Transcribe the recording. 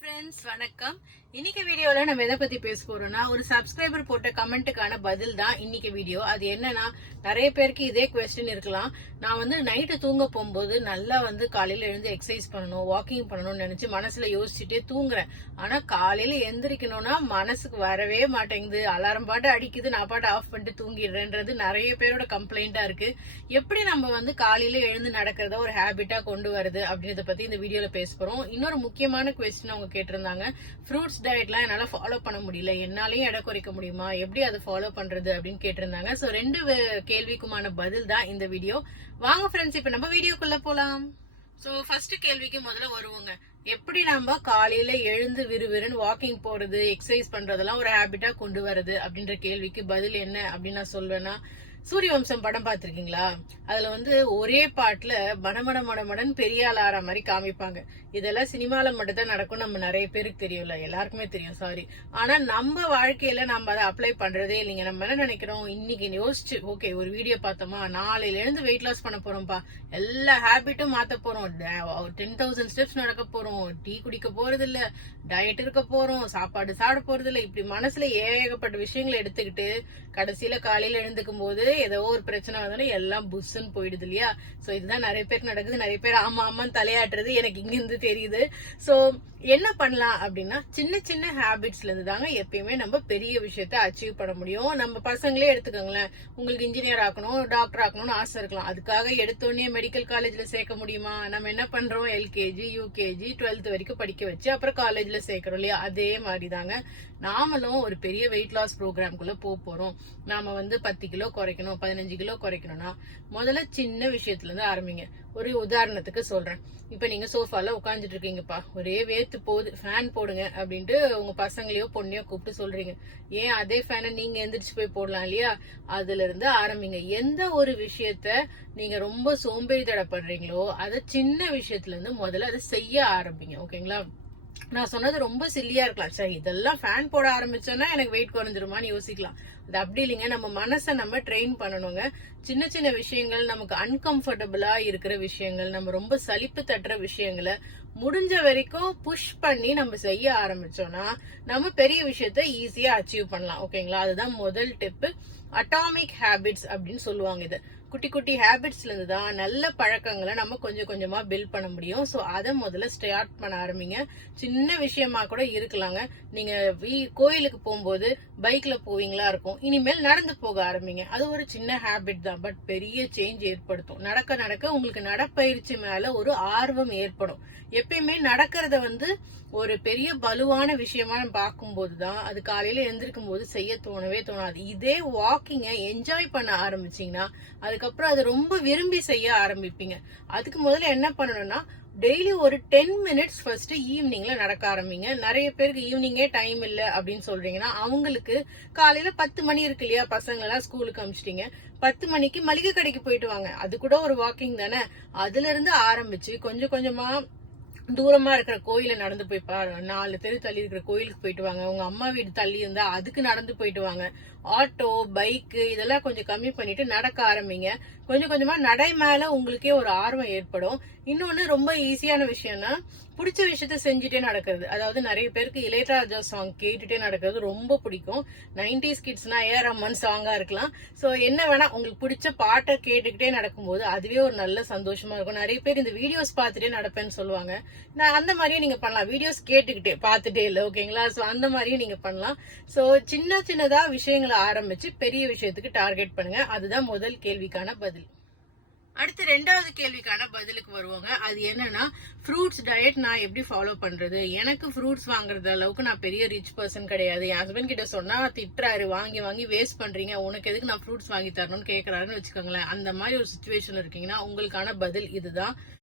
Friends வணக்கம். இன்னைக்கு வீடியோல நம்ம எதை பத்தி பேச போறோம்னா ஒரு சப்ஸ்கிரைபர் போட்ட கமெண்ட்டுக்கான பதில் தான் இன்னைக்கு வீடியோ. அது என்னன்னா நிறைய பேருக்கு இதே கொஸ்டின் இருக்கலாம். நான் வந்து நைட்டு தூங்க போகும்போது நல்லா வந்து காலையில எழுந்து எக்ஸசைஸ் பண்ணணும் வாக்கிங் பண்ணணும்னு நினைச்சு மனசுல யோசிச்சுட்டே தூங்குறேன். ஆனா காலையில எந்திரிக்கணும்னா மனசுக்கு வரவே மாட்டேங்குது. அலாரம் பாட்டு அடிக்குது நான் பாட்டு ஆஃப் பண்ணிட்டு தூங்கிடுறேன்றது நிறைய பேரோட கம்ப்ளைண்டா இருக்கு. எப்படி நம்ம வந்து காலையில எழுந்து நடக்கிறத ஒரு ஹேபிட்டா கொண்டு வருது அப்படின்றத பத்தி இந்த வீடியோல பேச போறோம். இன்னொரு முக்கியமான கொஸ்டின் அவங்க கேட்டிருந்தாங்க. ஃப்ரூட்ஸ் டயட்லாம் என்னால் ஃபாலோ பண்ண முடியல. என்னாலையும் எடை குறைக்க முடியுமா? எப்படி அதை ஃபாலோ பண்ணுறது அப்படின்னு கேட்டிருந்தாங்க. ஸோ ரெண்டு கேள்விக்குமான பதில் தான் இந்த வீடியோ வாங்க ஃப்ரெண்ட்ஸ் இப்போ நம்ம வீடியோக்குள்ளே போகலாம் ஸோ ஃபர்ஸ்ட் கேள்விக்கு முதல்ல வருவோங்க. எப்படி நம்ம காலையில எழுந்து விறுவிறுன்னு வாக்கிங் போறது எக்ஸசைஸ் பண்றதெல்லாம் ஒரு ஹேபிட்டா கொண்டு வருது அப்படின்ற கேள்விக்கு பதில் என்ன அப்படின்னு நான் சொல்வேன்னா சூரிய வம்சம் படம் பார்த்துருக்கீங்களா? அதில் வந்து ஒரே பாட்டில் மணமட மடமடன் பெரிய ஆற மாதிரி காமிப்பாங்க. இதெல்லாம் சினிமாவில் மட்டும்தான் நடக்கும் நம்ம நிறைய பேருக்கு தெரியும்ல. எல்லாருக்குமே தெரியும். சாரி ஆனால் நம்ம வாழ்க்கையில் நம்ம அதை அப்ளை பண்ணுறதே இல்லைங்க. நம்ம என்ன நினைக்கிறோம்? இன்னைக்கு யோசிச்சு ஓகே ஒரு வீடியோ பார்த்தோமா? நாளையிலேருந்து வெயிட் லாஸ் பண்ண போகிறோம்ப்பா எல்லா ஹேபிட்டும் மாற்ற போகிறோம் டென் தௌசண்ட் ஸ்டெப்ஸ் நடக்க போகிறோம் டீ குடிக்க போகிறது இல்லை டயட் இருக்க போகிறோம் சாப்பாடு சாப்பிட போகிறது இல்லை இப்படி மனசில் ஏகப்பட்ட விஷயங்களை எடுத்துக்கிட்டு கடைசியில் காலையில் எழுந்துக்கும் போது ஏதோ ஒரு பிரச்சனை வந்தாலும் எல்லாம் புஷ்ஷுன்னு போயிடுது இல்லையா? ஸோ இதுதான் நிறைய பேருக்கு நடக்குது. நிறைய பேர் ஆமா ஆமான்னு தலையாட்டுறது எனக்கு இங்கிருந்து தெரியுது. ஸோ என்ன பண்ணலாம் அப்படின்னா சின்ன சின்ன ஹேபிட்ஸ்ல இருந்து தாங்க எப்பயுமே நம்ம பெரிய விஷயத்த அச்சீவ் பண்ண முடியும். நம்ம பசங்களே எடுத்துக்கோங்களேன். உங்களுக்கு இன்ஜினியர் ஆக்கணும் டாக்டர் ஆக்கணும்னு ஆசை இருக்கலாம். அதுக்காக எடுத்தோடனே மெடிக்கல் காலேஜ்ல சேர்க்க முடியுமா? நம்ம என்ன பண்றோம்? எல்கேஜி யூகேஜி டுவெல்த் வரைக்கும் படிக்க வச்சு அப்புறம் காலேஜ்ல சேர்க்கிறோம் இல்லையா? அதே மாதிரி தாங்க நாமளும் ஒரு பெரிய வெயிட் லாஸ் ப்ரோக்ராம்குள்ள போக போறோம். நாம வந்து பத்து கிலோ குறைக்கணும். பதினஞ்சு கிலோ குறைக்கணும்னா முதல்ல சின்ன விஷயத்துல இருந்து ஆரம்பிங்க. ஒரு உதாரணத்துக்கு சொல்றேன். இப்ப நீங்க சோஃபால உட்காந்துட்டு இருக்கீங்கப்பா ஒரே வேத்து போகுது ஃபேன் போடுங்க அப்படின்ட்டு உங்க பசங்களையோ பொண்ணையோ கூப்பிட்டு சொல்றீங்க. ஏன் அதே ஃபேனை நீங்க எந்திரிச்சு போய் போடலாம் இல்லையா? அதுல இருந்து ஆரம்பிங்க. எந்த ஒரு விஷயத்த நீங்க ரொம்ப சோம்பேறி தடப்படுறீங்களோ அதை சின்ன விஷயத்துல இருந்து முதல்ல அதை செய்ய ஆரம்பிங்க. ஓகேங்களா? நான் சொன்னது ரொம்ப சில்லியா இருக்கலாம். சரி இதெல்லாம் ஃபேன் போட ஆரம்பிச்சோன்னா எனக்கு வெயிட் குறைஞ்சிருமான்னு யோசிக்கலாம். அது அப்படி இல்லைங்க. நம்ம மனசை நம்ம ட்ரெயின் பண்ணணுங்க. சின்ன சின்ன விஷயங்கள் நமக்கு அன்கம்ஃபர்டபுளா இருக்கிற விஷயங்கள் நம்ம ரொம்ப சலிப்பு தட்டுற விஷயங்களை முடிஞ்ச வரைக்கும் புஷ் பண்ணி நம்ம செய்ய ஆரம்பிச்சோம்னா நம்ம பெரிய விஷயத்த ஈஸியா அச்சீவ் பண்ணலாம். ஓகேங்களா அதுதான் முதல் டிப்பு அட்டாமிக் ஹேபிட்ஸ் அப்படின்னு சொல்லுவாங்க இது. குட்டி குட்டி ஹேபிட்ஸ்லேருந்து தான் நல்ல பழக்கங்களை நம்ம கொஞ்சம் கொஞ்சமாக பில்ட் பண்ண முடியும். ஸோ அதை முதல்ல ஸ்டார்ட் பண்ண ஆரம்பிங்க. சின்ன விஷயமா கூட இருக்கலாங்க. நீங்கள் வீ- கோயிலுக்கு போகும்போது பைக்கில் போவீங்களா இருக்கும். இனிமேல் நடந்து போக ஆரம்பிங்க. அது ஒரு சின்ன ஹேபிட் தான். பட் பெரிய சேஞ்ச் ஏற்படுத்தும். நடக்க நடக்க உங்களுக்கு நடப்பயிற்சி மேலே ஒரு ஆர்வம் ஏற்படும். எப்பயுமே நடக்கிறத வந்து ஒரு பெரிய பலுவான விஷயமா நம்ம பார்க்கும்போது தான் அது காலையில் எழுந்திருக்கும் போது செய்ய தோணவே தோணாது. இதே வாக்கிங்கை என்ஜாய் பண்ண ஆரம்பிச்சிங்கன்னா அது அதுக்கப்புறம் அதை ரொம்ப விரும்பி செய்ய ஆரம்பிப்பீங்க. அதுக்கு முதல்ல என்ன பண்ணணும்னா டெய்லி ஒரு டென் மினிட்ஸ் ஃபர்ஸ்ட் ஈவினிங்ல நடக்க ஆரம்பிங்க. நிறைய பேருக்கு ஈவினிங்கே டைம் இல்லை அப்படின்னு சொல்றீங்கன்னா அவங்களுக்கு காலையில பத்து மணி இருக்கு இல்லையா பசங்க எல்லாம் ஸ்கூலுக்கு அனுப்பிச்சிட்டீங்க பத்து மணிக்கு மளிகை கடைக்கு போயிட்டு வாங்க. அது கூட ஒரு வாக்கிங் தானே? அதுல இருந்து ஆரம்பிச்சு கொஞ்சம் கொஞ்சமா தூரமா இருக்கிற கோயில நடந்து போய் பாரு நாலு தெரு தள்ளி இருக்கிற கோயிலுக்கு போயிட்டு வாங்க. உங்க அம்மா வீடு தள்ளி இருந்தா அதுக்கு நடந்து போயிட்டு வாங்க. ஆட்டோ பைக்கு இதெல்லாம் கொஞ்சம் கம்மி பண்ணிட்டு நடக்க ஆரம்பிங்க. கொஞ்சம் கொஞ்சமா நடை மேல உங்களுக்கே ஒரு ஆர்வம் ஏற்படும். இன்னொன்னு ரொம்ப ஈஸியான விஷயம்னா பிடிச்ச விஷயத்த செஞ்சுட்டே நடக்கிறது. அதாவது நிறைய பேருக்கு இளையராஜா சாங் கேட்டுட்டே நடக்கிறது ரொம்ப பிடிக்கும். நைன்டிஸ் கிட்ஸ்னா ஏஆர் ரம்மன் சாங்கா இருக்கலாம். ஸோ என்ன வேணா உங்களுக்கு பிடிச்ச பாட்டை கேட்டுக்கிட்டே நடக்கும்போது அதுவே ஒரு நல்ல சந்தோஷமா இருக்கும். நிறைய பேர் இந்த வீடியோஸ் பார்த்துட்டே நடப்பேன்னு சொல்லுவாங்க. நான் அந்த மாதிரியும் நீங்க பண்ணலாம். வீடியோஸ் கேட்டுக்கிட்டே பார்த்துட்டே இல்லை ஓகேங்களா? ஸோ அந்த மாதிரியும் நீங்க பண்ணலாம். ஸோ சின்ன சின்னதா விஷயங்களை ஆரம்பிச்சு பெரிய விஷயத்துக்கு டார்கெட் பண்ணுங்க. அதுதான் முதல் கேள்விக்கான பதில். அடுத்து ரெண்டாவது கேள்விக்கான பதிலுக்கு வருவாங்க. அது என்னன்னா ஃப்ரூட்ஸ் டயட் நான் எப்படி ஃபாலோ பண்றது? எனக்கு ஃப்ரூட்ஸ் வாங்குறது அளவுக்கு நான் பெரிய ரிச் பர்சன் கிடையாது. என் ஹஸ்பண்ட் கிட்ட சொன்னா திட்டுறாரு வாங்கி வாங்கி வேஸ்ட் பண்றீங்க. உனக்கு எதுக்கு நான் ஃப்ரூட்ஸ் வாங்கி தரணும்னு கேட்கறாருன்னு வச்சுக்கோங்களேன். அந்த மாதிரி ஒரு சுச்சுவேஷன் இருக்கீங்கன்னா உங்களுக்கான பதில் இதுதான்.